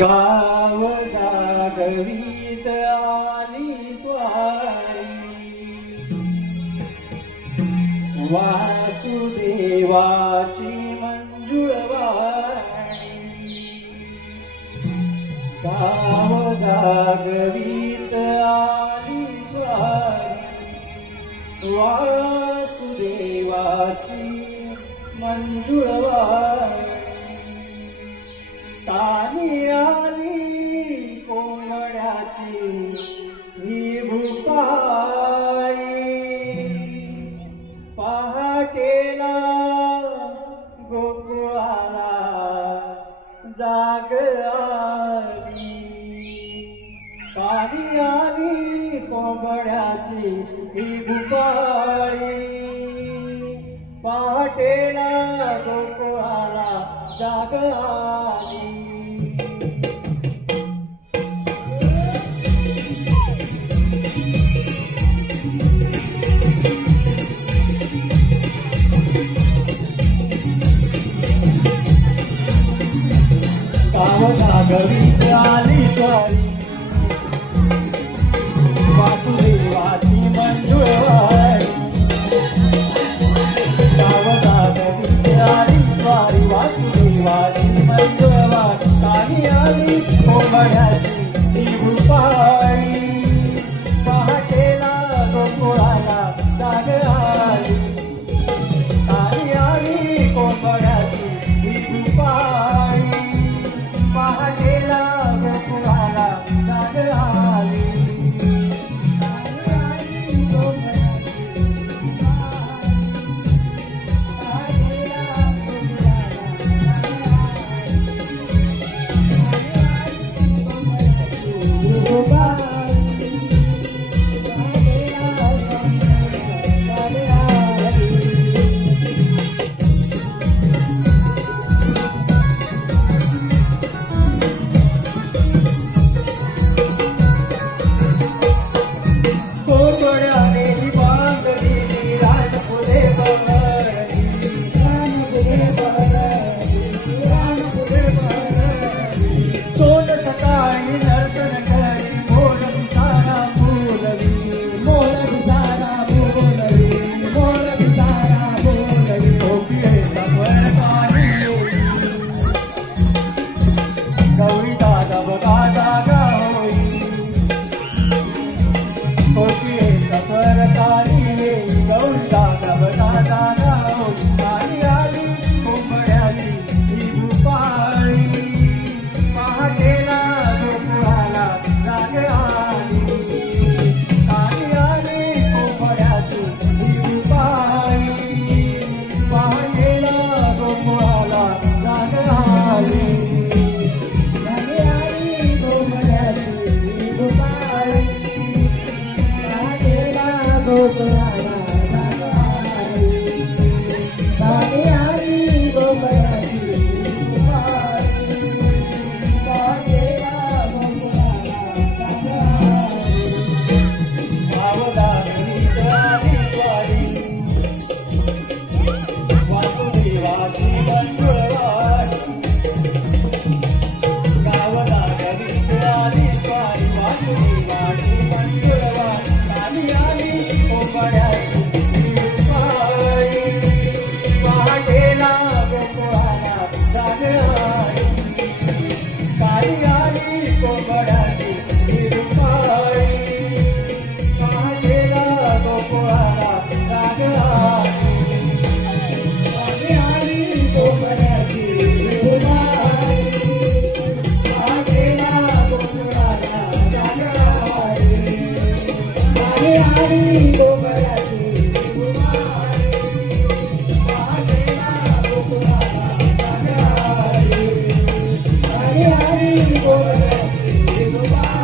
गाव जागवीत आली स्वारी वासुदेवाची मंजुळवाणी गाव जागवीत आली स्वारी वासुदेवाची मंजुळवाणी तानी आली कोंबड्याची ही भूपाळी पहाटेला गोकुळाला जाग आली तानी आली कोंबड्याची ही भूपाळी पहाटेला गोकुळाला जाग आली जागवीत आली स्वारी वासुदेवाची मंजुळवाणी गाव जागवीत आली स्वारी वासुदेवाची मंजुळवाणी तानी आली कोंबड्याची ही भूपाळी पहाटेला गोकुळाला जाग आली तानी आली कोंबड्याची ही भूपाळी पहाटेला गोकुळाला जाग आली Bye.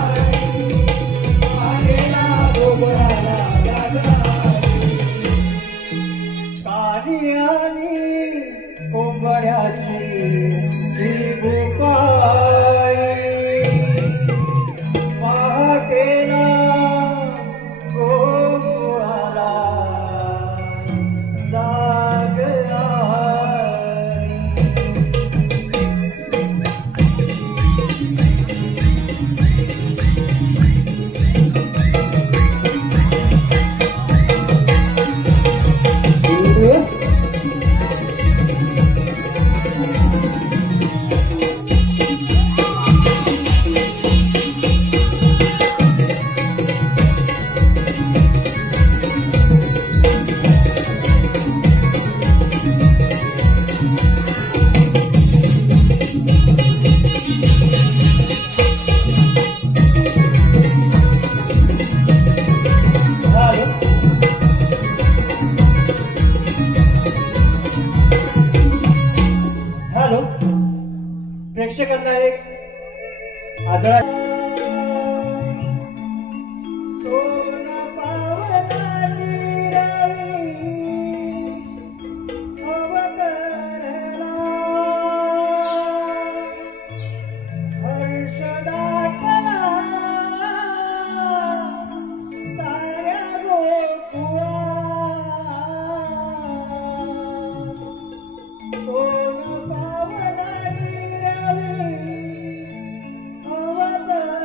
आदळा सोन पावला गिरावी अवतार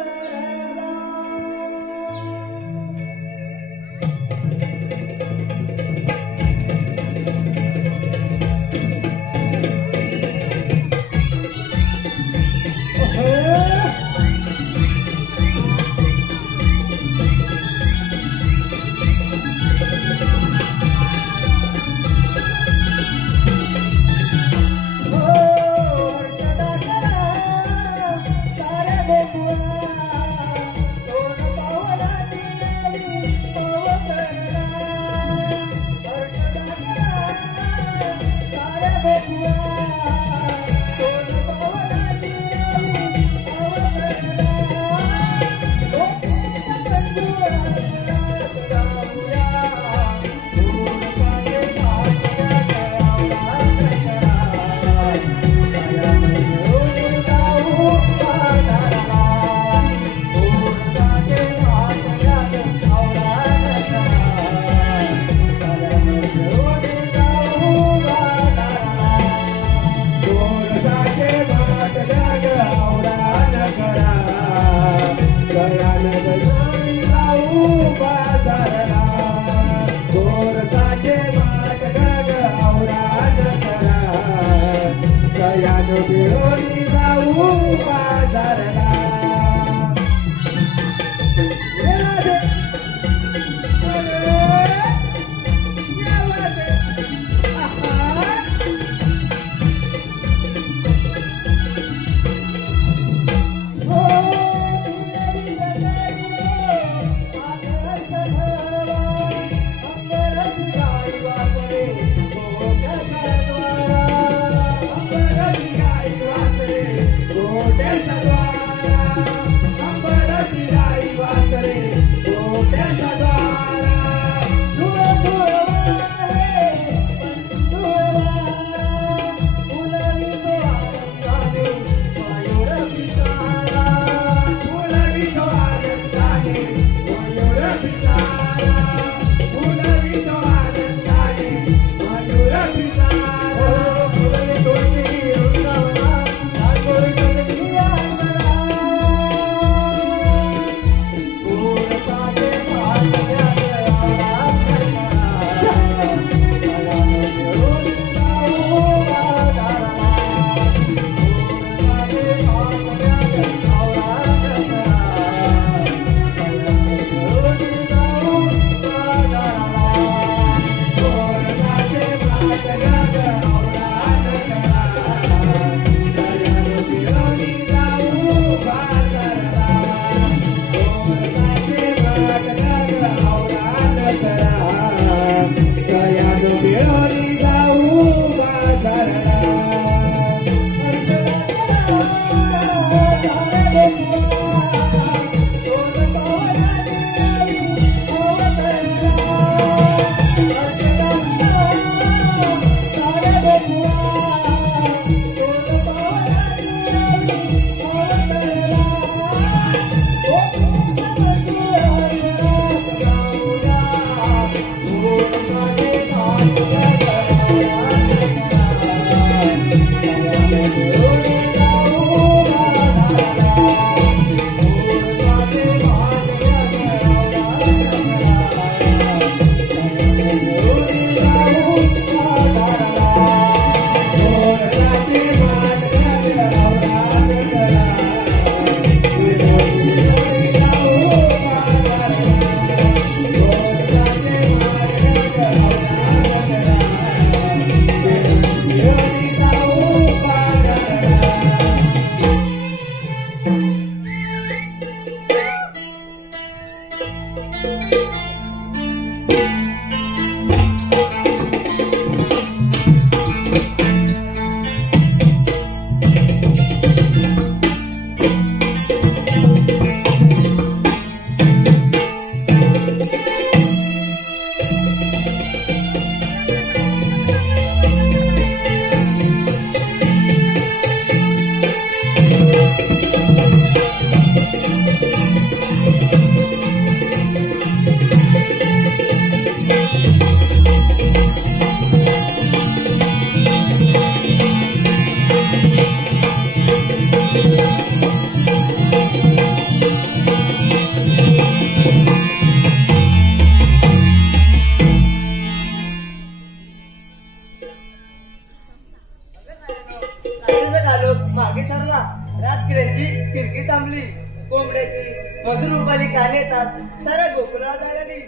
निसर्गाची मधुर रुपाली गाणे येतात साऱ्या गोकुळाला जागाली.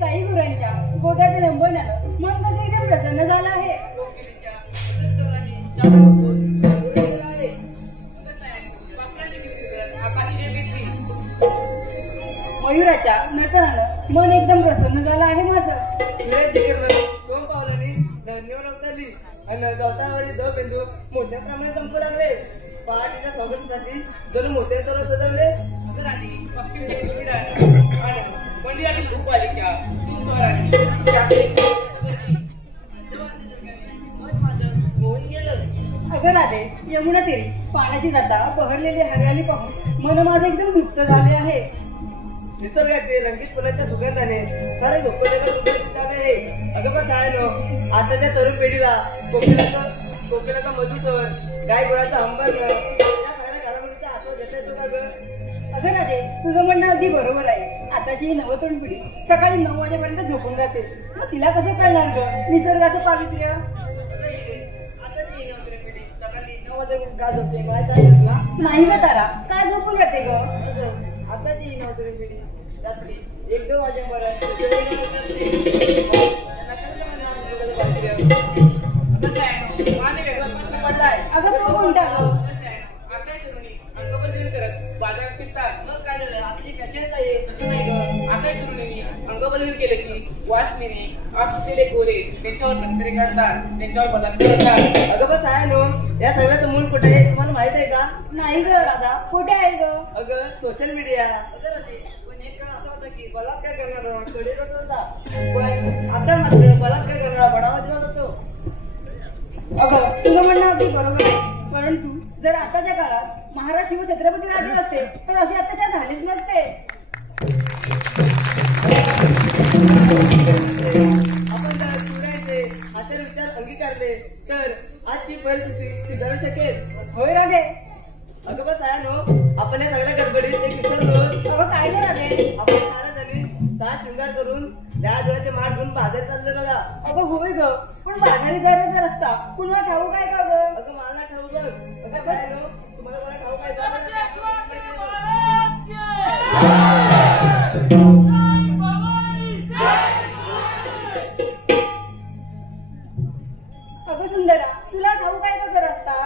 साई गुरांच्या गोदाच्या लंबवण्यानं मन कसं एकदम प्रसन्न झालं आहे. मयुराच्या नटनानं मन एकदम प्रसन्न झालं आहे माझं. सोम पावलांनी धन्यवाद अवतारली आणि गवतावरील दो बिंदू मोत्याप्रमाणे चमकू लागले. पहाटेच्या स्वागतासाठी जणू मोत्या तर सजवले. मंदिरातील भूपालिका सुस्वराने अगं राधे, यमुना तीरी पाण्याची जाता बहरलेली हरियाली पाहून मन माझं एकदम तृप्त झाले आहे. निसर्गाचे रंगीत फुलाच्या सुगंधाने सारे झोपलेलं सुगंधित झाले आहे. अगं बस आहे ना आताच्या तरुण पिढीला कोकिलाचा मधुसर गाय गुळाचा अंबर या साऱ्या घडामोडीचा आस्वाद घेता येतो का गं? अगं राधे, तुझं म्हणणं अगदी बरोबर आहे. आताची ही नवतरुण पिढी सकाळी 9 वाजेपर्यंत झोपून जाते. मग तिला कसं कळणार ग निसर्गाचं पावित्र्य? का झोपते काय काय घेतला नाही ग तारा, काय झोपून जाते ग? आताची नवतरुण पिढी रात्री 1-2 वाजेपर्यंत अगं तो कोणता ग? बाजारात फिरतात. मग काय झालं आपली फॅशन आहे. तसं नाही ग, आता तरुणींनी अंगबदल केलं की वासनेने असलेले गोरे त्यांच्यावर नजरे काढतात, त्यांच्यावर बलात्कार करतात. अगं बस आहे नो या सगळ्याचं मूळ कुठे आहे तुम्हाला माहित आहे का? नाही ग राधा, कुठे आहे ग? अगं सोशल मीडिया. पण एक काळ असा होता की बलात्कार करणारा कडेलोट होता, पण आता मात्र बलात्कार करणारा बढावा दिला जातो. अगं तुझं म्हणणं अगदी बरोबर आहे, परंतु जर आताच्या काळात महाराज शिव छत्रपती राजे असते तर अशी अत्याचार झालीच नसते. आपण जर सूर्याचे असे विचार अंगीकारले तर आजची परिस्थिती सुधारू शकेल. होय राधे. अगं बस आहे नो आपण या सगळ्या गडबडीत एक विसरलो. अगं काय ग राधे? आपण साऱ्या जणी सहा शृंगार करून त्या डोळ्याचे माठ घेऊन बाजार चाललं बघा. अगं होय ग, पण बाजारी जायचा रस्ता पुन्हा ठाऊ काय का ग? अगं मला ठाऊक बघ. अगं काय नो तुम्हाला मला ठाऊक आहे का? अगं सुंदरा, तुला ठाऊ काय का रस्ता?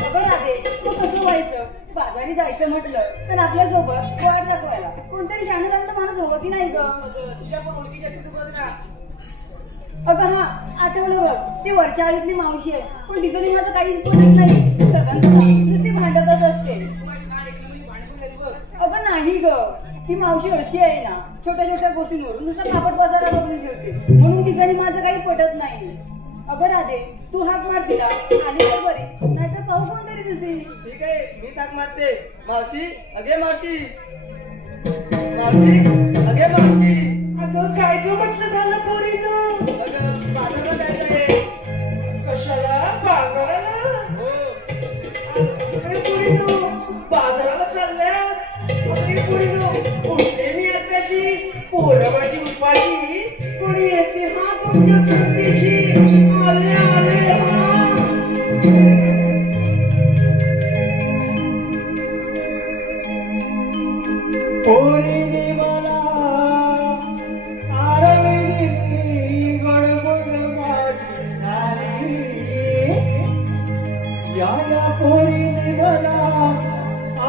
अगं राधे, तू कसं व्हायचं? बाजारी जायचं म्हटलं तर आपल्यासोबत वाट दाखवायला कोणतरी शाणेदांत माणूस हवं की नाही ग? तुझ्या पण ओळखीची असेल तू बघ ना. अगं हा, आठवलं बघ, ती वरच्या आळीतली मावशी आहे, पण तिकडे माझं काहीच बोलत नाही. सगळ्यांना ती भांडतच असते. अगं नाही ग, ती मावशी अशी आहे ना, छोट्या छोट्या गोष्टींवरून नुसतं कापड बाजारा बघून ठेवते, म्हणून तिकडे माझं काही पटत नाही. अगं राधे, तू हाक मार तिला, आली तर बरी, नाहीतर पाहू कोणतरी दुसरी. ठीक आहे मी हाक मारते. मावशी अगे मावशी, मावशी अगे मावशी. अगं काय ग म्हटलं झालं पोरीनं? अगं बाजारला जायचं आहे. कशाला? बाजाराला? हो. अरे पोरीनो, बाजाराला चालल्या? अरे पोरीनो, उठले मी आताची, पोरं माझी उपाशी, कोणी येते हा तुमच्या संगतीची. आले आले हा. पोरीने मला आरवी दिली, गडबड माझी झाली. या पोरीने मला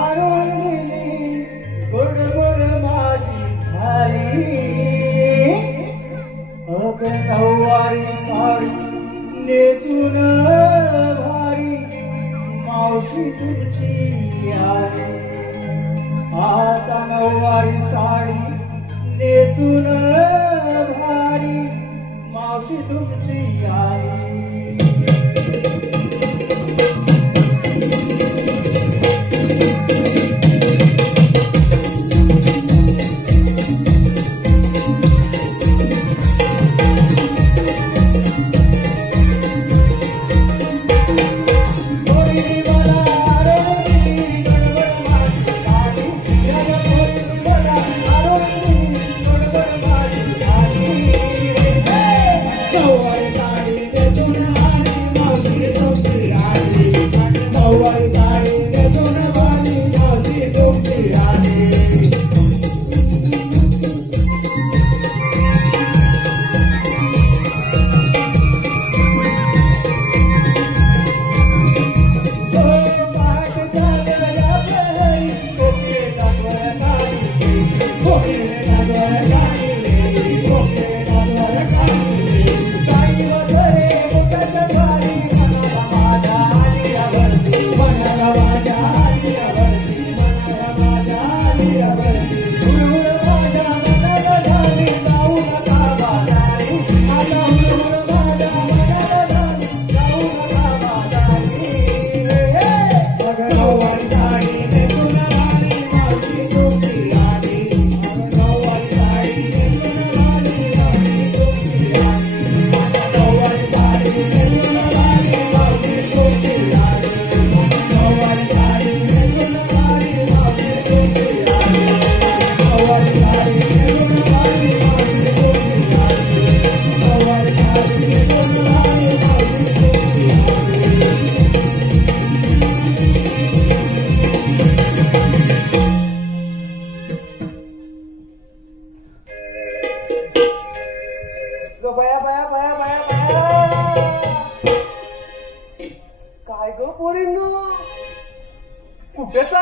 आरवी दिली, गडबड माझी झाली. अगं नऊवारी साडी नेसून भारी मावशी तुमची आली. आता नऊवारी साडी नेसून भारी मावशी तुमची आली.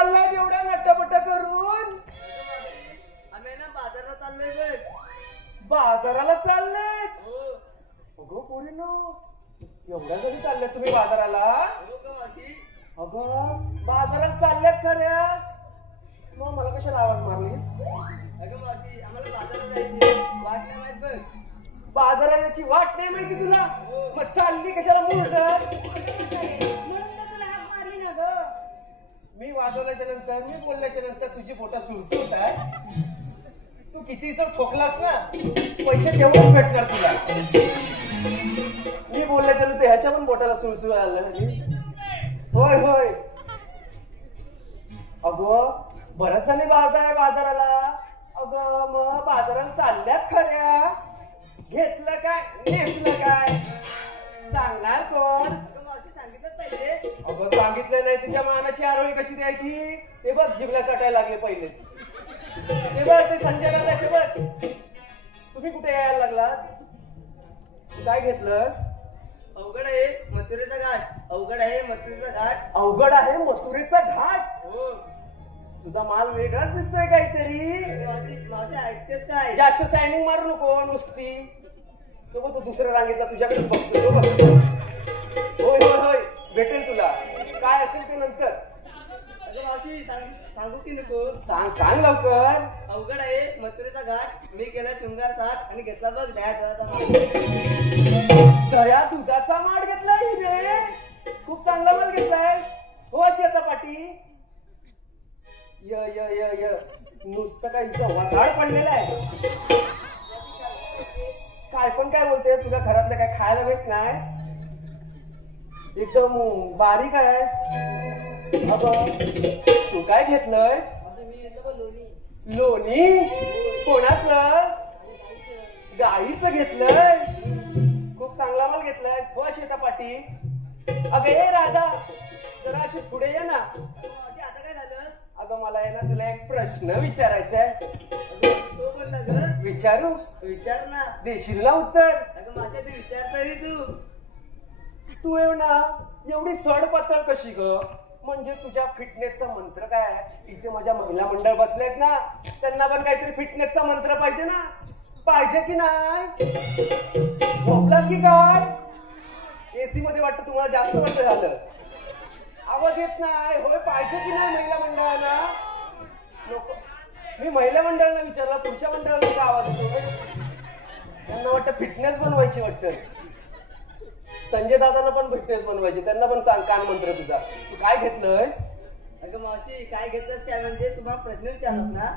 चाललाय एवढ्या नट्टापट्टा करून? आम्ही ना बाजारात चाललोय बघ. बाजाराला चाललेत? हो. अगं पोरीनो, एवढ्या जणी चालल्यात तुम्ही बाजाराला? हो का मावशी? अगं बाजारात चालल्यात खऱ्या? मग मला कशाला आवाज मारलीस? अगं मावशी आम्हाला बाजारात जायची वाट नाही माहित बघ. बाजाराची वाट नाही माहिती तुला? मग चालली कशाला मुरडत? म्हणून तर तुला हाक मारली ना ग. मी वाजवल्याच्या नंतर, मी बोलल्याच्या नंतर तुझी बोटा सुरसुरत आहे. तू किती तर ठोकलास ना, पैसे तेवढेच भेटणार तुला. मी बोलल्याच्या नंतर ह्याच्या पण बोटाला सुळसुळ आलं. होय होय. अगं बऱ्याच जणी आहे बाजाराला. अगं मग बाजाराला चालल्यात खऱ्या? घेतलं काय नेसलं काय सांगणार कोण? अगं मावशी सांगितलंच पाहिजे. अगं सांगितलं नाही तुझ्या मानाची आरोळी कशी द्यायची ते बघ. जिभला चाटायला लागले पहिले ते बघ. ते संजय दादा ते बघ. तुम्ही कुठे यायला लागलात? तू काय घेतलंस? अवघड आहे मथुरेचा घाट. अवघड आहे मथुरेचा घाट. अवघड आहे मथुरेचा घाट. हो. तुझा माल वेगळाच दिसतोय काहीतरी. मावशी ऐकतेस काय? जास्त सायनिंग मारू नको नुसती. तो बघ तो दुसऱ्या रांगेतला तुझ्याकडेच बघतो तो बघ. होय होय होय भेटेल तुला. काय असेल ते नंतर. अगं मावशी सांगू की नको? सांग सांग लवकर. अवघड आहे मथुरेचा घाट. मी केला शृंगार थाट आणि घेतला बघ दह्या दया दुधाचा माठ घेतलाय हिने. खूप चांगला माल घेतलाय. हो अशी आता पाटी. य य य य नुसतं काही वसाड पडलेला आहे. काय पण काय बोलते? तुला घरातलं काय खायला मिळत नाही? एकदम बारीक आहेस. अगं तू काय घेतलंयस? लोणी? कोणाचं? गाईचं घेतलंय. खूप चांगला माल घेतलाय. हो शेता पाटी. अगं हे राधा जरा अशी पुढे ये ना. आता काय झालं? अगं मला आहे ना तुला एक प्रश्न विचारायचा आहे. तो बोलला ग. विचारू? विचार ना. देशील ना उत्तर? अगं माझ्या ते विचारतोय तू. तू एवढी सड पातळ कशी ग? म्हणजे तुझ्या फिटनेसचा मंत्र काय आहे? इथे माझ्या महिला मंडळ बसलेत ना, त्यांना पण काहीतरी फिटनेसचा मंत्र पाहिजे ना. पाहिजे की नाही? झोपलात की काय? एसी मध्ये वाटतं तुम्हाला जास्त वाटतं झालं. आवाज येत नाही. होय पाहिजे की नाही महिला मंडळाला? नको. मी महिला मंडळाला विचारला, पुरुषा मंडळाला का आवाज येतो? त्यांना वाटतं फिटनेस बनवायची वाटतं. संजय दादांना पण फिटनेस बनवायची. त्यांना पण सांग कान मंत्र तुझा. तू काय घेतलंयस? अगं मावशी काय घेतलंस काय म्हणजे तुम्हाला प्रश्न विचारलास ना.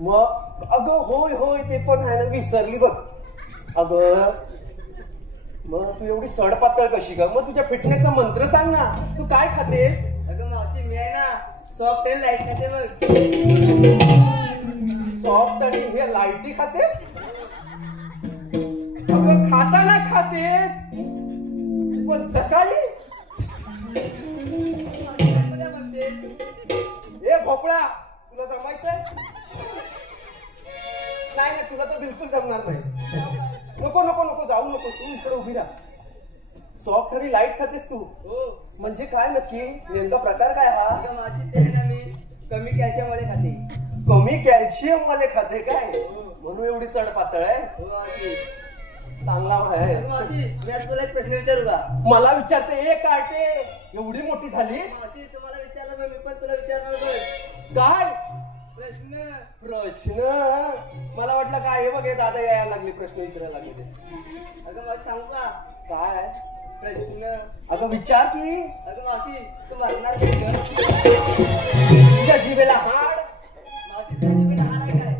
मग अगं होय होय ते पण आहे ना, विसरली बघ. अगं मग तू एवढी सड पातळ कशी ग? मग तुझ्या फिटनेसचा मंत्र सांग ना. तू काय खातेस? अगं मावशी मी आहे ना सॉफ्ट एंड लाईट खाते बघ. सॉफ्ट आणि हे लाईटी खातेस? अगं खाताना खातेस पण सकाळी? ए भोपळा तुला जमायचंय? नाही नाही तुला तर बिलकुल जमणार नाही. नको नको नको जाऊ नको. तू इकडे उभी राहा. सॉफ्ट आणि लाईट खातेस तू? हो. म्हणजे काय नक्की नेमका प्रकार काय हा? अगं मावशी ते आहे ना मी कमी कॅल्शियम वाले खाते. कमी कॅल्शियम वाले खाते काय? म्हणून एवढी सड पातळ आहे. हो मावशी. चांगला आहे. अगं मावशी मी आज तुला एक प्रश्न विचारू का? मला विचारते ए काय ते एवढी मोठी झालीस? मावशी तुम्हाला विचारलं मी पण तुला विचारणार बघ. काय प्रश्न? प्रश्न? मला वाटलं काय हे बघ हे दादा यायला लागले प्रश्न विचारायला लागले ते. अगं मावशी सांगू का? काय प्रश्न? अगं विचार की. अगं मावशी तू मारणार काय? तुझ्या जिभेला हाड? मावशी तुझ्या जिभेला हाड आहे काय?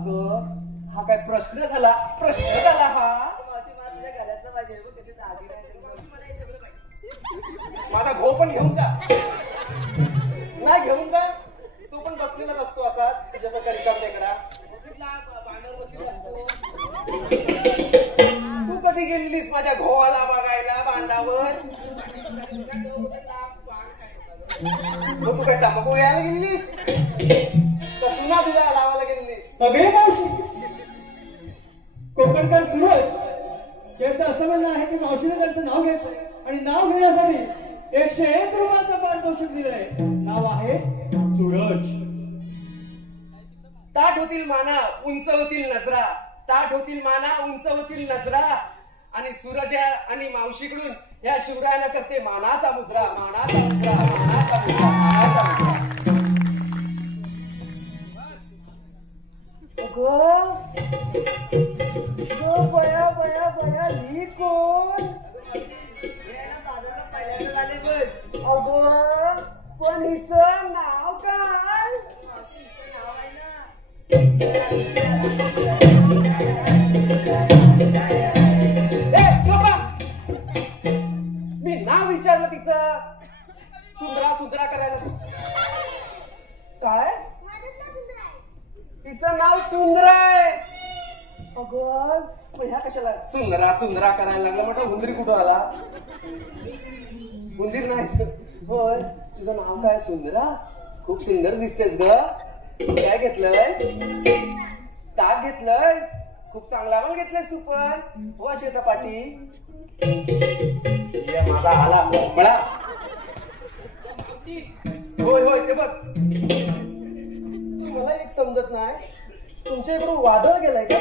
अगं हा काय प्रश्न झाला? प्रश्न झाला हा? अगं मावशी मला तुझ्या घरातलं पाहिजे बघ कधी आधी मला हे सगळं पाहिजे. माझा घो पण घेऊन जा. नाही घेऊन जा. तो पण बसलेलाच असतो असा जसा रिकाम टेकडा. तू कधी गेलीस माझ्या घोवाला बघायला बांधावर? मग तू काय तंबाखू घ्यायला गेलीस का चुना तुझ्या लावायला गेलीस? अगे मावशी कोकणकर सुरू आहेत. त्यांचं असं म्हणणं आहे की मावशीने त्यांचं नाव घ्यायचं आणि नाव घेण्यासाठी 101 रुपयाचं पारितोषिक दिलंय. नाव आहे सूरज. ताठ होतील माना उंच होतील नजरा, ताठ होतील माना उंच होतील नजरा, आणि सूरज आणि मावशीकडून या शिवरायाला करते मानाचा मुद्रा, मानाचा मुद्रा, मानाचा मुद्रा, मानाचा मुद्रा. बया बया बया ही कोण? बाजारला पहिल्यांदा आले बघ. अगं पण हिचं नाव काय? नाव आहे ना. मी नाव विचारलं तिचं. सुंदरा सुंदरा करायला काय? तिचं नाव सुंदरा आहे. अगं पण ह्या कशाला सुंदरा सुंदरा करायला लागला? म्हटलं हुंदरी कुठं आला? हुंदीर नाही. होय तुझं नाव काय? सुंदरा. खूप सुंदर दिसतेस ग. काय घेतलंयस? ताक घेतलंयस? खूप चांगला माल घेतलंयस तू पण. हो शेता पाटी माझा आला बळा. होय होय ते बघ. मला एक समजत नाही, तुमच्या इकडून वादळ गेलाय का?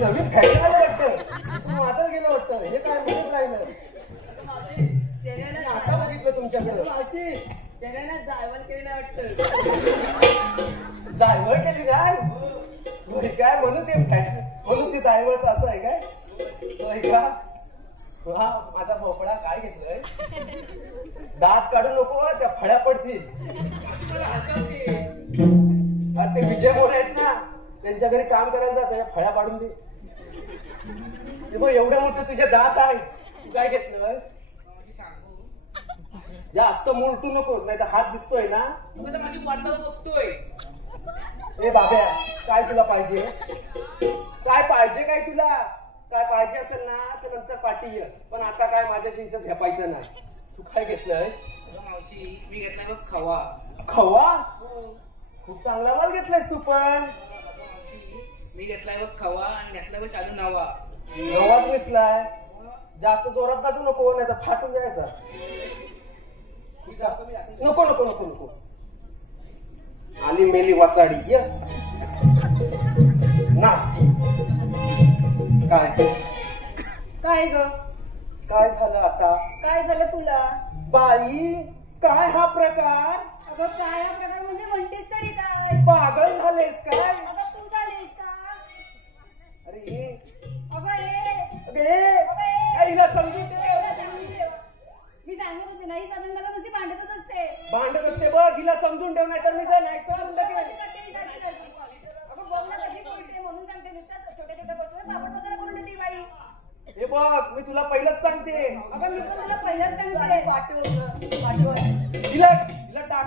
नवीन फॅशन आलं वाटतं. तू वादळ गेलं वाटतं. हे काय मध्येच राहिलं. आता बघितलं तुमच्याकडे. त्याने ना जायवल केलेलं वाटतं. जायवळ केली काय? होय काय? म्हणून ते फॅशन, म्हणून ते जायवळच असं आहे काय? होय का? हा माझा भोपळा काय घेतलंय? दात काढू नको, त्या फळ्या पडतील. ते विजय मोरे आहेत ना, त्यांच्या घरी काम करायला जा, त्याच्या फळ्या पाडून दे. एवढं मोठं तुझे दात आहे, तू काय घेतलं? जास्त मोलटू नकोस, नाही तर हात दिसतोय ना. माझी वाटचाल बघतोय. ए बाब्या काय तुला पाहिजे? काय पाहिजे? काय तुला काय पाहिजे असेल ना तर नंतर पाठी ये, पण आता काय माझ्या चिंतेत झेपायचं नाही. तू काय घेतलंय? मावशी मी घेतलाय बघ खवा. खवा? खूप चांगला माल घेतलायस तू पण. मी घेतलाय बघ खवा आणि घेतलाय बघ शालू नावा. नवाज मिसलाय. जास्त जोरात बाजू नको, नाही तर फाटून जायचा. नको नको नको नको. आली मेली वसाडी ये नासकी. काय काय ग? काय झालं आता? काय झालं तुला? बाई काय हा प्रकार? अगं काय हा प्रकार म्हणजे म्हणतेस तरी काय? पागल झालेस काय? अगं तू झालीस का? अरे अगं ए अगे हिला समजून दे. मी सांगत होते नाही, साधन मला नुसती भांडतच असते. भांडत असते बघ. हिला समजून ठेव, नाही तर मी जर नाही समजून टाकेन. अगं बोल ना कशी बोलते म्हणून सांगते. नुसतं छोट्या छोट्या गोष्टीवर पापड वगैरे करून देते बाई. हे बघ मी तुला पहिलंच सांगते. अगं मी पण तुला पहिल्याच सांगते. पाठव. हिला हिला टाक.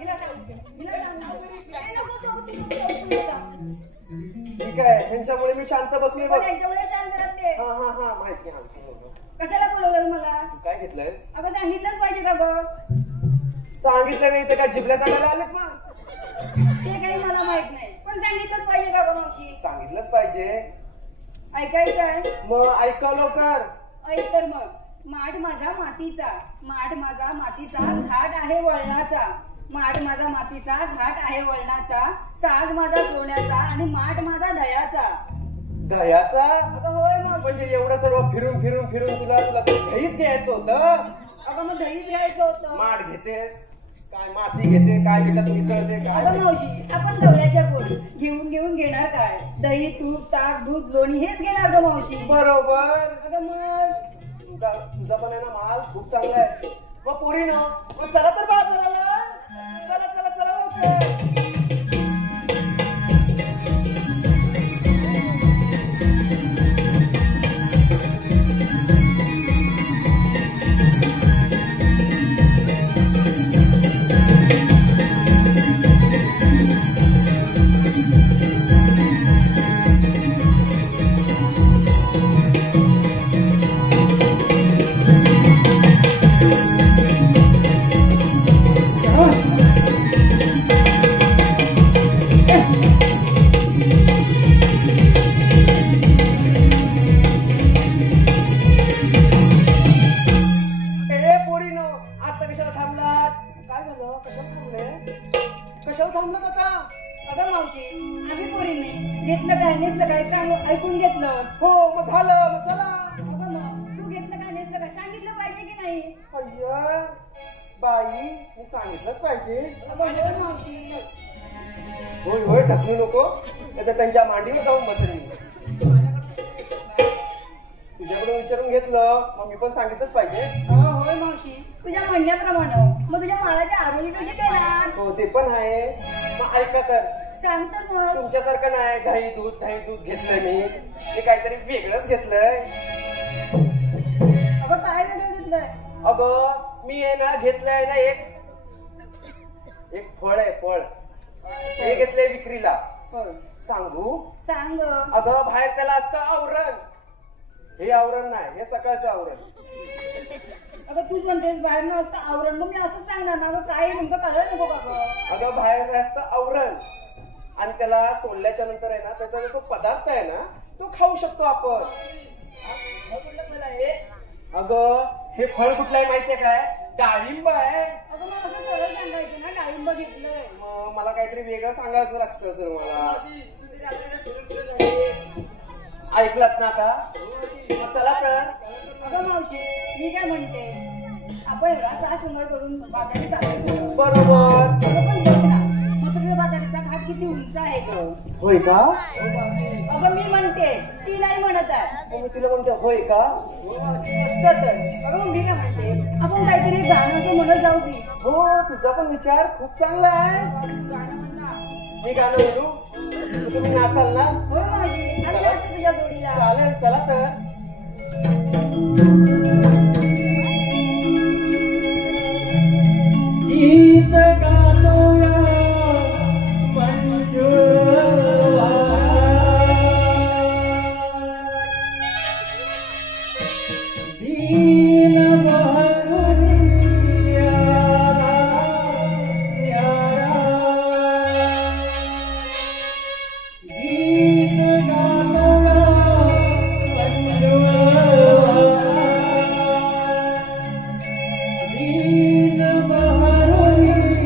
हिला सांग. ए, नको जाऊ, तू नको जाऊ. ठीक आहे, ह्यांच्यामुळे मी शांत बसले बघ. त्यांच्यामुळे शांत राहते. हा माहिती. कशाला बोलवलं मला? काय घेतलंयस? अगं सांगितलंच पाहिजे का ग? सांगितलं नाही तर काय जिबल्या चाटायला आलेत ना? ते काही मला माहित नाही, पण सांगितलंच पाहिजे का ग मावशी? सांगितलंच पाहिजे. ऐकायचं आहे? मग ऐका लवकर. ऐक तर मग. माठ माझा मातीचा, माठ माझा मातीचा, घाट आहे वळणाचा. माठ माझा मातीचा, घाट आहे वळणाचा. साज माझा सोन्याचा आणि माठ माझा दह्याचा. दह्याचा? अगं होय मावशी. म्हणजे एवढं सर्व फिरून फिरून फिरून तुला दहीच घ्यायचं होतं? अगं मग दहीच घ्यायचं होतं. माठ घेते काय, माती घेते काय, त्याच्यात मिसळते काय? अगं मावशी आपण गवळ्याच्या पोळी घेऊन घेणार काय? दही, तूप, ताक, दूध, लोणी हेच घेणार ग मावशी. बरोबर. अगं मग तुझा पण आहे ना माल खूप चांगला आहे. मग पोरी ना मग चला तर बाजाराला. चला चला चला लवकर. ऐकनात काय झालं कशावर थांबले कशावर थांबलात आता अगं मावशी आम्ही पोरींनी घेतलं काय नेसलं काय सांग ऐकून घेतलं हो मग झालं मग चला अगं मग तू घेतलं काय नेसलं काय सांगितलं पाहिजे की नाही अय्या बाई मी सांगितलंच पाहिजे अगं हो मावशी होय होय ढकलू नको नाही त्यांच्या मांडीवर जाऊन बसेल मी तुझ्याकडून विचारून घेतलं मग मी पण सांगितलंच पाहिजे अगं होय मावशी तुझ्या म्हणण्याप्रमाणे मग तुझ्या बाळाची आरोग्य कशी देणार हो ते पण आहे मग ऐका तर सांग तर मग तुमच्यासारखं नाही दही दूध घेतलंय मी ते काहीतरी वेगळंच घेतलंय अगं काय वेगळं घेतलंय अगं मी आहे ना घेतलंय ना एक फळ आहे फळ हे घेतलंय विक्रीला होय सांगू सांग अगं बाहेर त्याला असतं आवरण हे आवरण नाही हे सकाळचं आवरण अगं तूच म्हणतेस बाहेर न असतं आवरण मग मी असं सांगणार ना अगं काय नेमकं कळलं नको का गं अगं बाहेर असतं आवरण आणि त्याला सोडल्याच्या नंतर आहे ना त्याचा जो पदार्थ आहे ना तो खाऊ शकतो आपण अगं हे फळ कुठलं आहे माहितीये काय डाळिंब आहे अगं मग असं सरळ सांगायचं ना डाळिंब घेतलंय मग मला काहीतरी वेगळं सांगायचं लागतं तर मला ऐकलात ना आता मग चला तर अगं मावशी मी काय म्हणते आपण एवढा 6 उमर करून बाजारी चालतो बरोबर अगं पण बघ ना मथुरे बाजाराचा घाट किती उंच आहे गं होय का अगं मी म्हणते ती नाही म्हणत आहे मग मी तिला म्हणते होय का असं तर अगं मग मी काय म्हणते आपण काहीतरी गाणं म्हणत जाऊ की हो तुझा पण विचार खूप चांगला आहे मी गाणं म्हणू तुम्ही नाचाल ना होय माझी आणि असं तुझ्या जोडीला चालेल चला तर गीत गातोया मंजुळा दीन बहरुनिया न्यारा गीत गातोया मंजुळा दीन बहरुनिया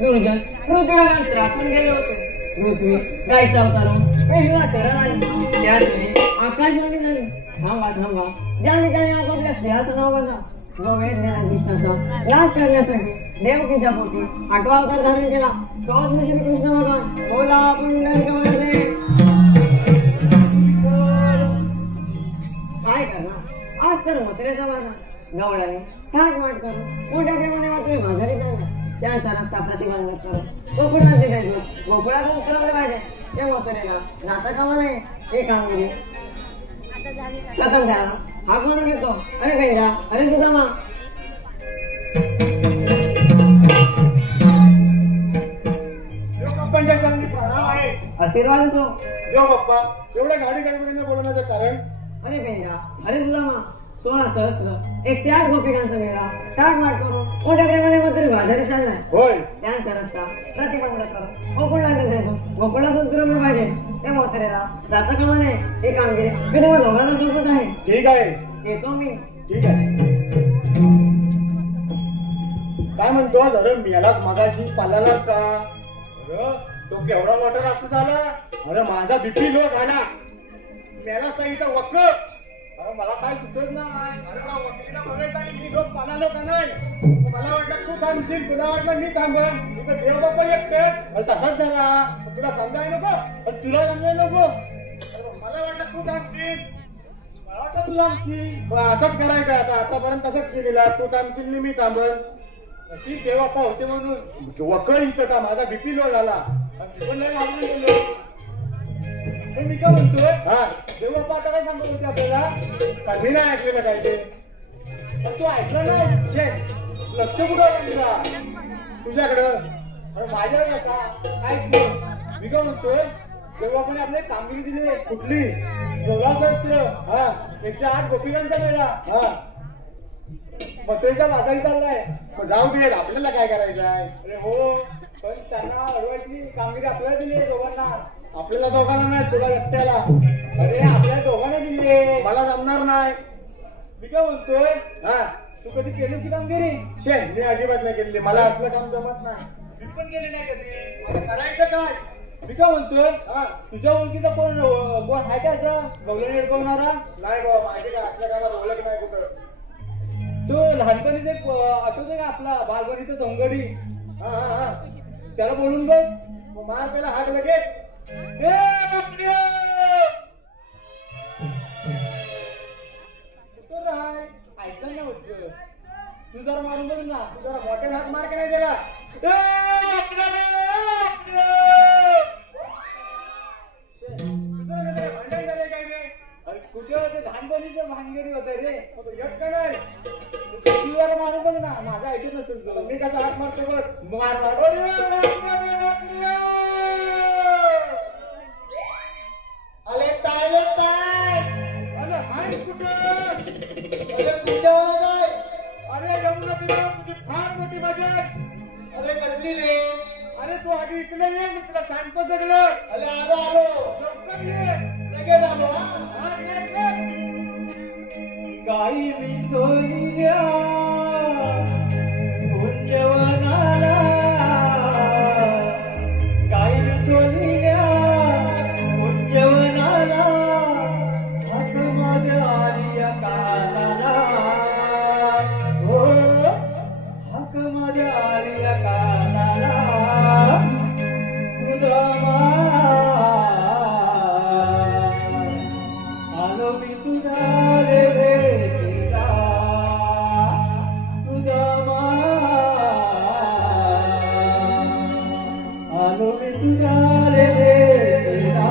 दुर्जन पृथ्वीला त्रास पण गेले होते. पृथ्वी गायचा अवतारून पेशवा शरण आली. त्याचवेळी आकाशवाणी झाली, थांबा थांबा, ज्याने त्याने आपापल्या सिंहासनावर जो वेद दिला कृष्णाचा नाश करण्यासाठी देवकीच्या पोटी 8वा अवतार धारण केला. तोच श्री कृष्ण भगवान बोला पुंडलिकवरदे. काय करणार आज तर मथुरेचा बाजार गवळाने थाटमाट करून मोठ्या प्रेमाने मात्र माझारी चालला. त्यांचा रस्ता प्रतिबंधित करून गोकुळात दिसायचो. गोकुळात उतरवलं पाहिजे त्या मथुरेला जाता कामा नाही. ही कामगिरी प्रथम त्याला हाक मारून घेतो. अरे पैजा, अरे सुदामा. आशीर्वाद असो. देव बाप्पा, एवढ्या गाडी गडबडीने बोलवण्याचं कारण? अरे पैजा, अरे सुदामा, 16 सहस्त्र 108 गोपिकांचा मेळा ताटमाट करून मोठ्या प्रेमाने मात्र बाजारी चाललाय. होय, त्यांचा रस्ता प्रतिबंधित करून गोकुळात जायचो. गोकुळात उतरवलं पाहिजे त्या मोतरेला जाता कामा नये. ही कामगिरी मी तुम्हाला दोघांना सोबत आहे. ठीक आहे, येतो मी. ठीक आहे. काय म्हणतो अरे मेलाच मगाशी पाल्यालाच का? अरे तो केवढा मोठा राक्षस आला. अरे माझा बीपी लो झाला. मेलाच नाही इथं वक्क. अरे मला काय सुचत नाही. अरे त्या वकिलीला बघायचं आणि मी लोक पालालो का नाही. मला वाटलं तू थांबशील, तुला वाटलं मी थांबन. इथं देव बाप्पा एकटेच. अरे तसाच झाला. तुला समजाय नको, तुला समजाय नको. मला वाटलं तू थांबशील, मला वाटलं तू थांबशील. असंच करायचं आता. आतापर्यंत तसंच केलेला. तू थांबशील मी थांबन. अशी देव बाप्पा होते म्हणून वकळ इथं का माझा बीपी लो झाला. मी काय म्हणतोय, हा देव बाप्पा आता काय सांगत होते आपल्याला? कधी नाही ऐकलेलं काय ते. तू ऐकलं नाही. लक्ष कुठं तुला तुझ्याकडं. अरे माझ्याकडे काय मी काय म्हणतोय, देव बाप्पाने आपले कामगिरी दिली. कुठली? 16 सहस्त्र. हा 108 गोपिकांचा मेळा. हा मथुरेचा बाजारी चाललाय. जाऊ दे, आपल्याला काय करायचं आहे. अरे हो, पण त्यांना अडवायची कामगिरी आपल्याला दिली आहे दोघांना. आपल्याला दोघांना नाही, तुला एकट्याला. अरे आपल्याला दोघांना दिली. मला जमणार नाही. मी काय म्हणतोय हा तू कधी केलीस कामगिरी शे मी अजिबात नाही केलेली मला असलं काम जमत नाही मी पण केली नाही कधी आता करायचं काय मी काय म्हणतोय हा तुझ्या ओळखीचा कोण कोण आहे का असं गवलन अडकवणारा नाही बाबा माझे काय असल्या कामात ओळख नाही कुठं तो लहानपणीच एक आठवतोय का आपला बालपणीचा सौंगडी हा हा हा त्याला बोलून बघ मार त्याला हाक लगेच ऐकलं ना होत तू जरा मारून बघ ना तू जरा मोठ्या हात मार का नाही त्याला भांडण झाले काय रे अरे कुठे होते धानबनीचं भानगडी होत रे येत का नाही तू जरा मारून बघ ना माझा ऐकत नसेल तुला मी कसा हात मारतो बघ मार अरे तायले ताय अरे हाय कुठं अरे कुठे काय अरे यमुना तुला तुझी फार मोठी मजा अरे कसली रे अरे तू आधी इकडे ये मी तुला सांगतो सगळं अरे आलो लवकर ये लगेच आलो हा गाई मी सोनिया कुंजवनाला गाई मी सोनिया कुंजवनाला हात माझ्या आलिया कानाला हो हाक माझ्या आलिया कानाला उदमा आलो मी तुझा रे भेटीला उदमा आलो मी तुझा रे भेटीला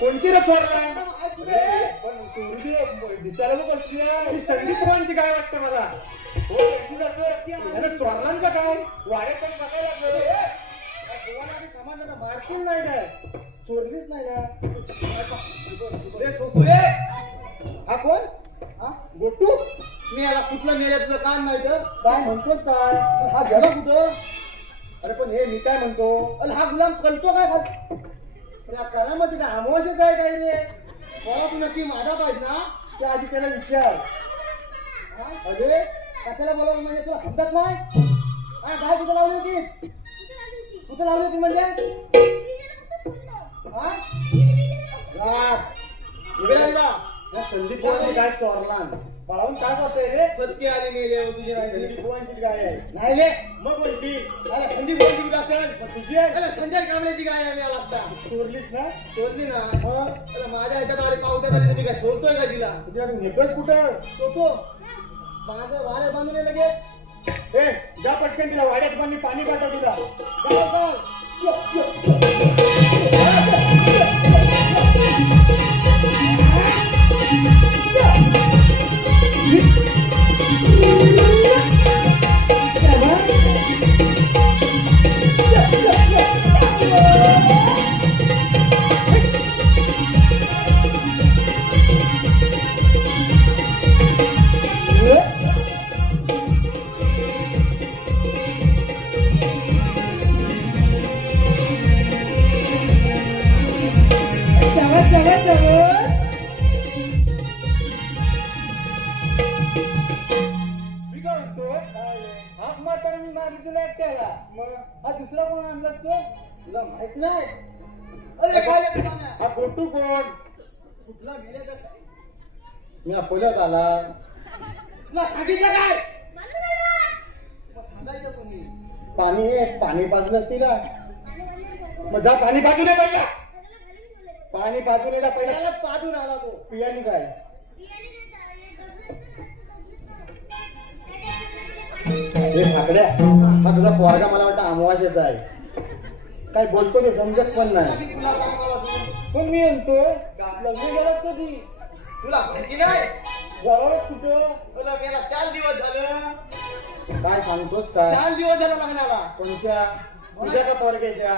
कोणची रे चोरला संदीप काय वाटतं मला चोरला का काय वारे पण बघायला समान मारतील नाही काय चोरलीच नाही ना हा कोण हा गोटू मी याला कुठलं नेल्या तुझं काम नाही तर काय म्हणतोस काय हा गेला कुठं अरे पण हे मी काय म्हणतो अरे हा गुलाम कळतो काय या करामध्ये अमावश्यच आहे काय रे मला तू नक्की माझा पाहिजे ना ते आधी त्याला विचार अरे कशाला बोलावलं म्हणजे तुला समजत नाही काय कुठं लावली होती कुठं लावली होती म्हणजे संदीप बुवांची गाय चोरला पळावून काय करतोय रे फटके आली मेले तुझी संदीप बुवांचीच गाय आहे नाही रे मग कोणती अरे संदीप बोलती की असेल तुझी आहे अरे संजय कांबळेची गाय आली आता चोरलीस ना शोधली ना अरे माझ्या ह्याच्यात आली पावत्या झाली तुम्ही काय शोधतोय का तिला तुझ्या नेतोच कुठं शोधतो माझं वाऱ्यात बांधून ये लगेच ए जा पटकन तिला वाड्यात बांधली पाणी पाठव तुला दुसरा कोण आणला तुला माहित नाही अरे काय हा गोटू कोण कुठला मेले मी अकोल्यात आला तुला सांगितलं काय सांगायचं कोणी पाणी पाजलं असतील मग जा पाणी पाजू दे पहिला पाणी पाजू नये पहिला पाजून आला तो पियानी काय हे ठाकड्या हा तुझा पोरगा मला वाटतं अमवाशेचा आहे काय बोलतो ते समजत पण नाही तुला सांगावा पण मी म्हणतोय लग्न झालं कधी तुला माहिती नाही गावात कुठं तुला गेला 4 दिवस झालं काय सांगतोस काय 4 दिवस झाला लग्नाला कोणच्या तुझ्या का पोरग्याच्या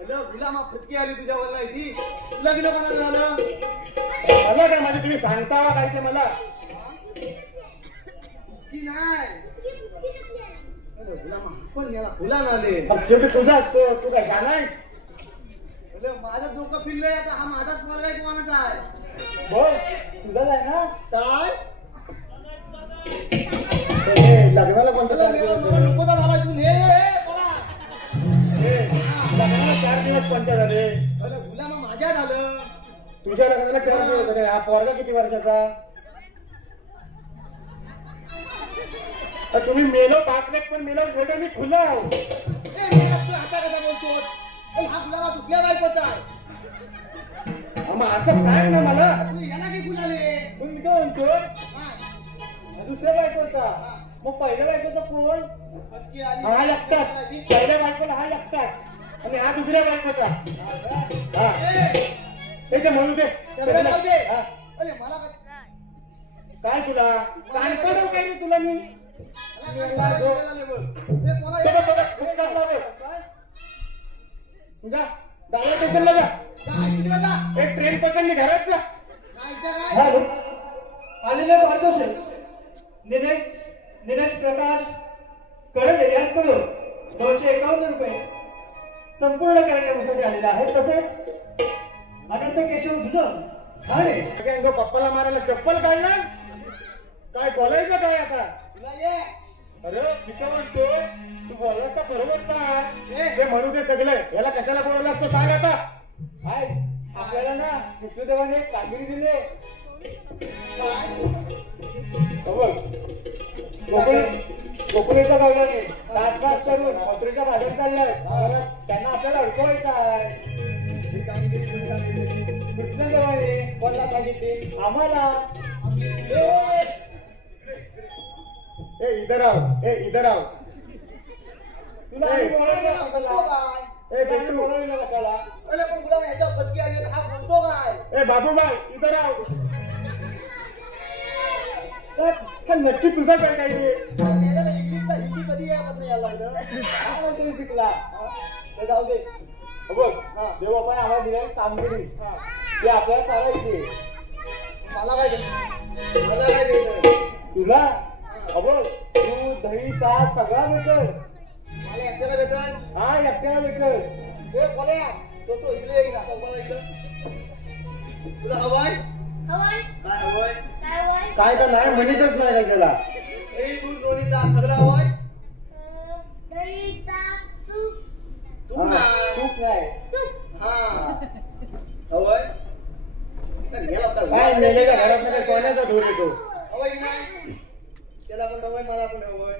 तुला मग फटकी आली तुझ्यावर नाही ती लग्न कोणाला झालं मला काय म्हणजे तुम्ही सांगता काय ते मला की नाही पण याला फुला नाले शेवटी तुझा असतो तू काय सांगायस माझं डोकं फिरलंय आता हा माझाच पोरगा आहे कोणाचा आहे हो तुझाच आहे ना काय लग्नाला कोणतं नकोचा झाला तू लग्नाला 4 दिवस कोणत्या झाले अरे फुला मग माझ्या झालं तुझ्या लग्नाला 4 दिवस झाले हा पोरगा किती वर्षाचा तुम्ही मेलो पाकलेत पण मेलो भेटो मी खुला आता कसा बोलतो हा फुलाला दुसऱ्या बायकोचा मग असं सांग ना मला तू याला की फुलाले पण मी काय म्हणतो दुसऱ्या बायकोचा मग पहिल्या बायकोचा कोण फटकी आली हा एकटाच पहिल्या बायकोला हा एकटाच आणि हा दुसऱ्या बायकोचा हा ते म्हणू दे हा. अरे मला काय तुला कानपड काय रे तुला मी जा दादर स्टेशनला जा एक ट्रेन पकडली घरात जा आलेले पारितोषिक निलेश प्रकाश करंडे यांच्याकडून 251 रुपये संपूर्ण कार्यक्रमासाठी आलेले आहेत. तसेच अनंत केशव जुजम ठाणे पप्पाला मारायला चप्पल काढणार काय बोलायचं काय आता अरे तिथं म्हणतो तू बोललास का बरोबर काय ते म्हणू दे सगळे याला कशाला बोलवलास तो सांग आता हाय आपल्याला ना विष्णुदेवाने एक कामगिरी दिली कोकणीच्या गावल्याने तात्काळ करून पत्रिका बाहेर काढलाय त्यांना आपल्याला अडकवायचं आहे कृष्णदेवाने कोणाला सांगितली आम्हाला इधर आओ तुला बाबूबाई इधर आओ नक्की तुझा काय काही शिकला जाऊ दे बघ देव आपण आम्हाला दिलेली कामगिरी ती आपल्याला करायची मला काय भेटलं तुला अबोल दूध दही ताक सगळा भेटल मला एकट्याला भेटल हा एकट्याला भेटल हे बोल्या तो इकडे येईल तुला हवाय हवाय काय हवाय काय होय काय तर नाही म्हणतच नाही कशाला दही दूध लोणी ताक सगळं हवंय तूप ना तूप नाही हा हवंय काय नेलेल्या घरात काय सोन्याचा ढोर येतो हवंय की नाही त्याला पण हवंय मला पण हवंय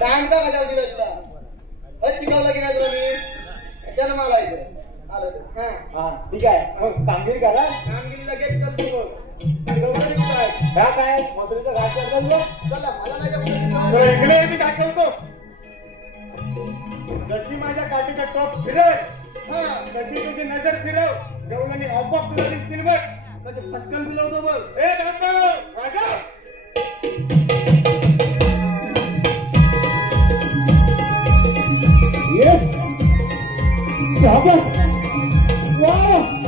टाइम का कशाला दिलं तुला चिकवलं की नाही तुला मी त्याला मला इथं आलं हा हा ठीक आहे मग कामगिरी करा कामगिरी लगेच करतो मग गवळणी कुठं आहे ह्या काय मधुरीचं घाट करतो चला मला नाही जमलं तर इकडे मी दाखवतो जशी माझ्या काठीचा टॉप फिरेल हा तशी तुझी नजर फिरव गवळणी आपोआप तुला दिसतील बघ कसं फसकन बिलवतो बघ ए थांबव राजा ये शाबास वाह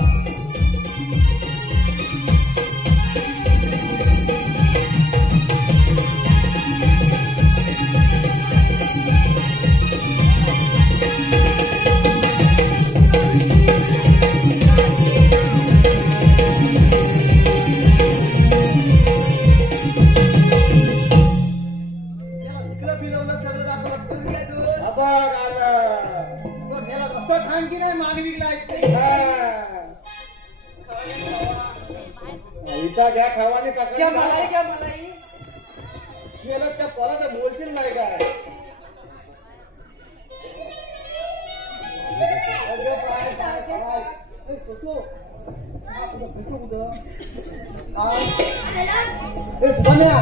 इकडं फिरवलं सगळं दाखवलं फिरून घ्यायचं आभार आला पण याला रक्त खान की नाही मागणी नाही आईचा घ्या खावाने क्या सकाळी मलाई क्या मलाई गेलं त्या पोराचं मोलचील नाही काय अगं काय काय काय ए, सोटू. हा, कुठं भेटू कुठं? हा. ए, सुधाम्या.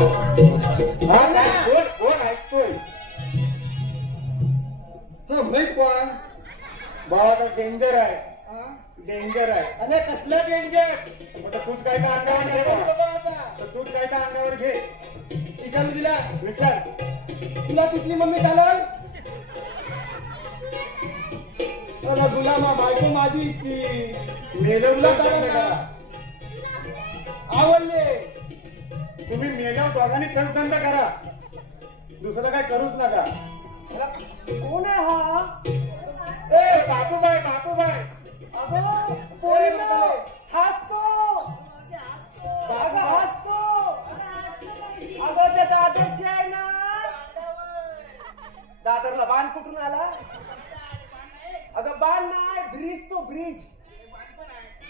हा काय कोण ऐकतोय हा, माहित कोण? बाबा तर डेंजर आहे हा? डेंजर आहे अरे कसलं डेंजर आता तूच काय तर अंगावर घे बा. तर तूच काय तर अंगावर घे विचारू दिला विचार तुला तिथली मम्मी चालल अरे गुलामा बायको माझी इतकी मेलवला करा आवडले तुम्ही मेल्यावर दोघांनी धंदा करा दुसरं काय करूच नका कोण आहे हा ए बापूबाई बापूबाई अगं पोरींनो, हसतो अगं हसतो अगं त्या दादरची आहे ना दादरला बाण कुठून आला अगं बाण नाही ब्रिज तो ब्रिज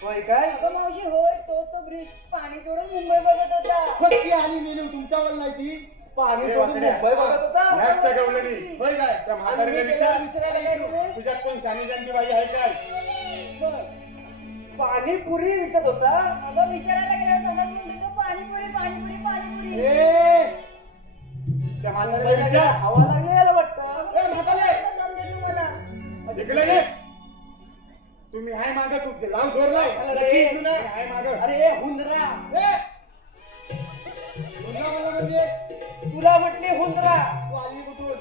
होय काय अगं मावशी होय तो ब्रिज पाणी सोडून मुंबई बघत होता फटकी आली मेनू तुमच्यावर नाही ती पाणी सोडून मुंबई बघत होता जास्त गवलनी होय काय त्या आणि मी म्हातारीला त्याला विचार विचारायला गेलो रे, तुझ्यात कोण शानीजांची बाई आहे काय पाणीपुरी विकत होता अगं विचारायला गेल्यावर तसंच म्हणतो पाणीपुरी पाणीपुरी पाणीपुरी ए त्या म्हातारीला मुंबईला विचार गेला, हवा लागली याला वाटतं ए, म्हातारे. दम देतो मला इकडे ये तुम्ही हाय माग तू लाव जोर लाव अरे, हाय माग अरे ए, हुंदरा ए तुला मला म्हणजे तुला म्हटली हुंदरा तू आली कुठून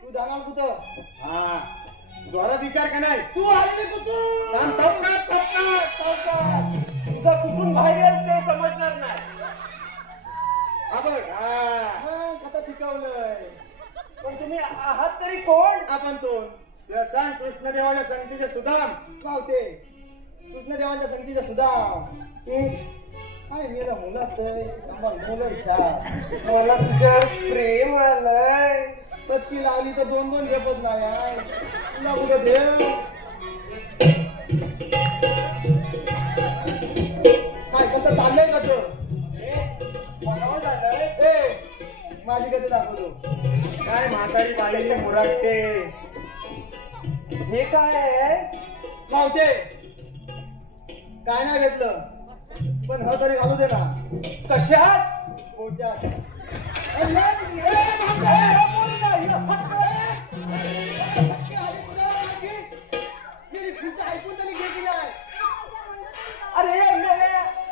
तू जाणार कुठं हा जोरात विचार का नाही तू आलेली कुठून थांब, सावकाश सावकाश सावकाश तुझं कुठून बाहेर येईल ते समजणार नाही हा बघ हा आता शिकवलंय पण तुम्ही आहात तरी कोण आपण तो तुला सांग कृष्णदेवाच्या संगतीचे सुदाम पावते कृष्णदेवाच्या संगतीचा सुद्धा काय मेला मुलात मला तुझ्यावर प्रेम आलंय पत्ती लावली तर दोन दोन झेपत नाही तुला कुठं देव काय कसं चाललंय का तो माझी कधी दाखवतो काय म्हातारी बाई मुराटे हे काय आहे पावते काय नाही घेतलं पण ह तरी घालू दे ना कशात पोट्यात ऐकून तरी घे की नाही अरे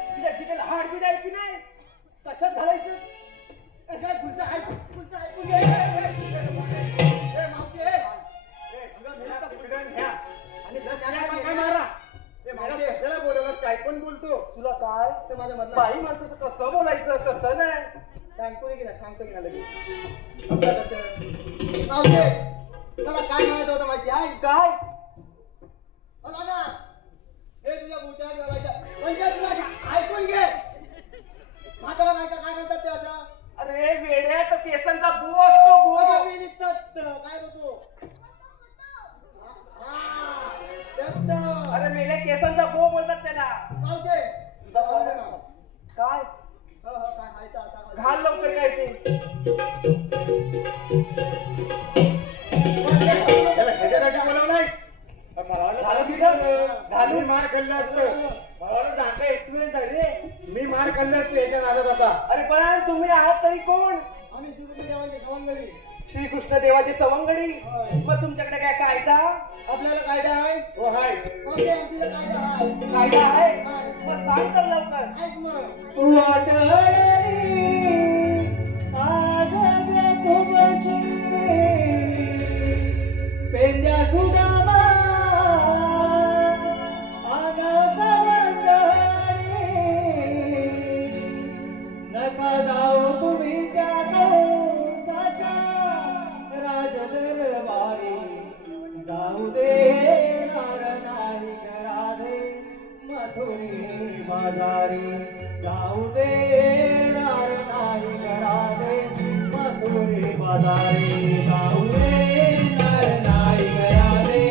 तिच्या चिकन हाड बी द्यायची नाही कशात घालायचं काय पुढचं ऐकून घे मावशी काय मारा कशाला बोलवलंस काय पण बोलतो तुला काय ते माझ्या मधला बाई माणसाचं कसं बोलायचं कसं नाही सांगतो की ना सांगतो की ना लगेच मावशी मला काय म्हणायचं होतं माहिती आहे काय मला ना हे तुझ्या बुटात घालायचं म्हणजे तुला ऐकून घे हाताला काय काय म्हणतात ते असं अरे वेड्या तो केसांचा बो असतो बो. बघा, मी निघतात काय होतो अरे मेल्या केसांचा बो बोलतात त्याला. तुझा काय काय हाय तर आता घाल लवकर काय ते. त्याला ह्याच्यासाठी बोलवलाय मला वाटलं झालं की तिचं? घालून मार खाल्लं असतं. मला वाटलं चांगला एक्सपिरियन्स आहे रे. मी मार खाल्लं असतं याच्या नादात आता. अरे पण तुम्ही आहात तरी कोण? आम्ही श्रीकृष्ण देवांचे सवंगडी. श्रीकृष्ण देवाचे सवंगडी. मग तुमच्याकडे काय कायदा? आपल्याला कायदा आहे हो हाय ओके आमच्याकडे कायदा आहे कायदा आहे? मग सांग तर लवकर. ऐक मग पेंद्या सुदामा नका जाऊ तुम्ही त्या कौसाच्या राजदरबारी जाऊ दे नाही राधे मथुरी बाजारी जाऊ दे नाही राधे मथुरी बाजारी जाऊ दे नाही राधे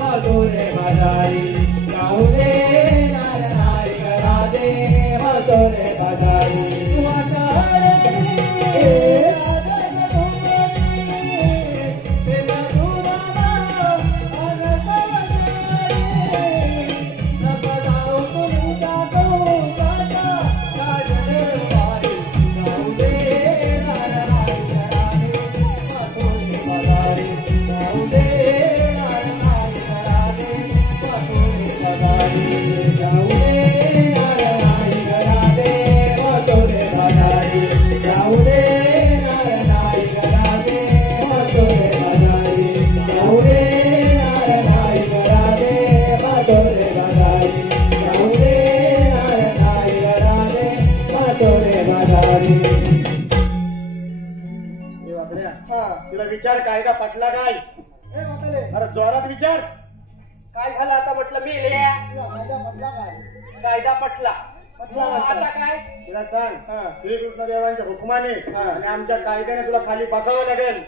मथुरी बाजारी जाऊ दे नाही राधे मथुरी बाजारी तुला विचार कायदा पटला काय? अरे जोरात विचार. काय झालं आता म्हटलं मेल्या? कायदा पटला. आता काय? तुला सांग श्रीकृष्ण देवांच्या हुकमाने आणि आमच्या कायद्याने तुला खाली बसावं लागेल.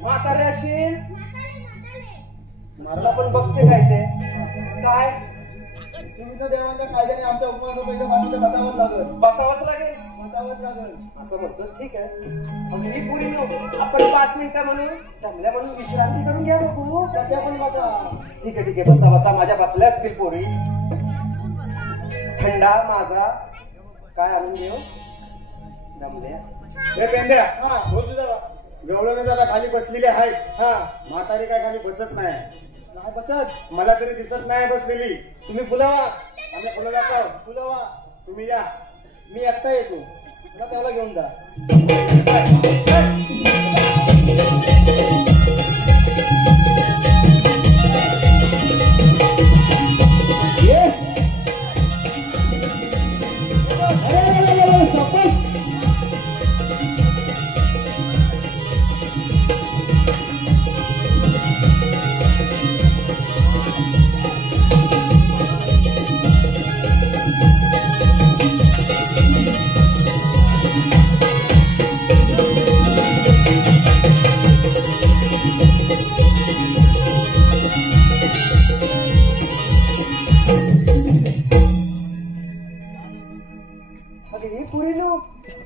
म्हातारे असेल मला पण बघते काय ते काय श्रीकृष्ण देवांच्या कायद्याने आमच्या उपमासपैकी बाजूला बसावंच लागल. बसावंच लागेल बसावंच लागल असं म्हणतो. ठीक आहे मग ही पुरी नको आपण 5 मिनिटं म्हणून दमल्या म्हणून विश्रांती करून घ्या बघू. त्याच्या पण बसा. ठीक आहे ठीक आहे बसा बसा. माझ्या बसल्या असतील पोरी. थंडा माझा काय आणून देऊ दमल्या. हे पेंद्या हो तुझा गवळण दादा खाली बसलेले आहेत. हा म्हातारी काय खाली बसत नाही. नाही बसत. मला तरी दिसत नाही बसलेली. तुम्ही बोलावा. आम्ही पुढे जातो. बोलावा. तुम्ही या. मी एकटा येतो. मला त्याला घेऊन जा.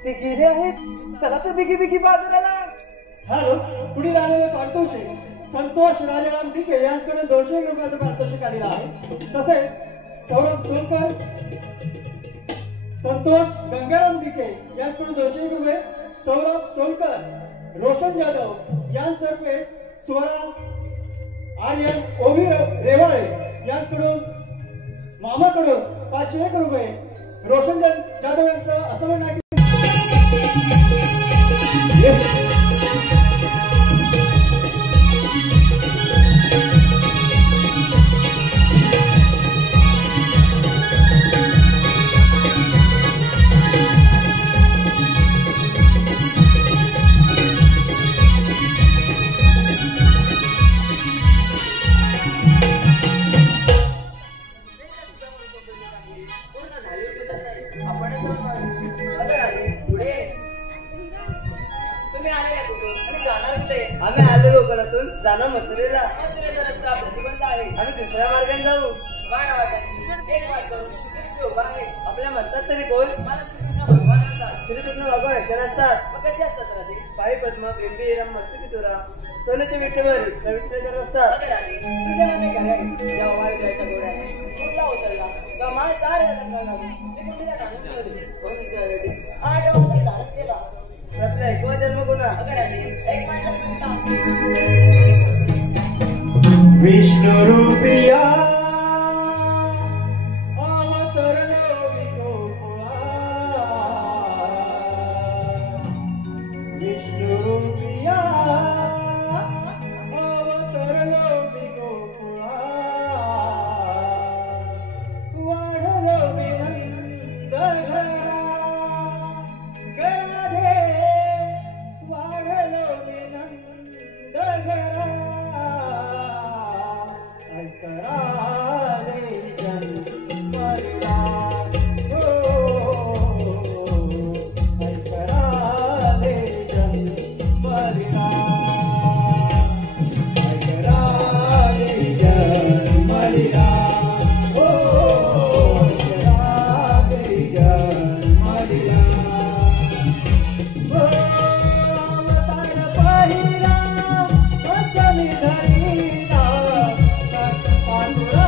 ते गेले आहेत. चला तर बिगी बिगी बाजाराला. हॅलो पुढील आलेले पारितोषिक संतोष राजाराम डिके यांच्याकडे 200 रुपयाचं पारितोषिक आलेलं आहे. तसेच सौरभ सोनकर संतोष गंगाराम डिके यांच्याकडे 200 रुपये. सौरभ सोनकर रोशन जाधव यांतर्फे स्वरा आर्यन ओवी रेवाळे यांच्याकडून मामाकडून 501 रुपये. रोशन जाधव यांचं असं म्हणणं आहे आपण आम्ही आलो गोकुळातून जाणार मथुरेला. मथुरेचा रस्ता प्रतिबंध आहे. आम्ही दुसऱ्या मार्गाने जाऊ. काय नावाचा एक वाट करून कृष्ण उभा आहे. आपल्या म्हणतात तरी कोण? मला श्रीकृष्ण भगवान असतात. श्रीकृष्ण भगवान असे नसतात. मग कशी असतात राधे? पायी पद्म बिंबी रम मस्तुरा सोन्याचे विठ्ठल विठ्ठल असतात. अगं राधे, तुझ्या मने घड्या जेव्हा वाळू द्यायचा गोड्या कुठला ओसरला का माय सारे रंगाला मी कुठल्या धारण केले. 8 वाजता धारण केला. आपला एकवा जन्म कोणा? अगं राधे, एक माणसाला विष्णु रूपिया अवतरलो विगोकुळा. विष्णु रूपिया अवतरलो विगोकुळा. वाढलो विनंद घरा गराधे. वाढलो विनंद घरा. ऐकरा दे जन्मला. ऐकरा दे जन्मला. ऐकरा दे जन्मला. ऐकरा दे जन्मला. अवतार पाहिला वचन धरीला. धरीला.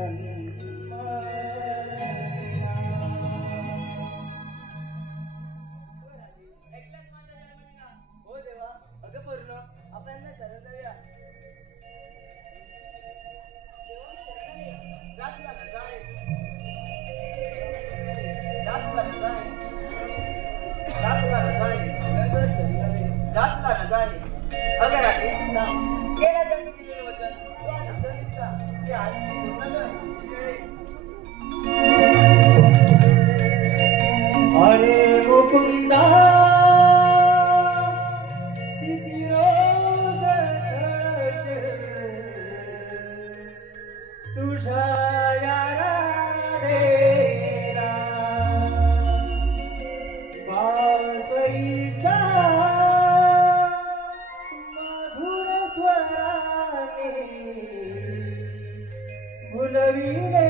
हो देवा, अगं पूर्ण आपण यांना शरण जाऊया. जा तुला ना, जाय. जा तुला ना, जाय. जा तुला ना, जाय. जा तुला ना, जाय. अगं राधे, गेल्या जन्मी दिलेलं वचन तू आज विसरलीस का? ते आज पूर्ण कर. अरे मुकुंदा किती रोज तुझ्या यारा बासरीच्या मधुर स्वराने भुलविले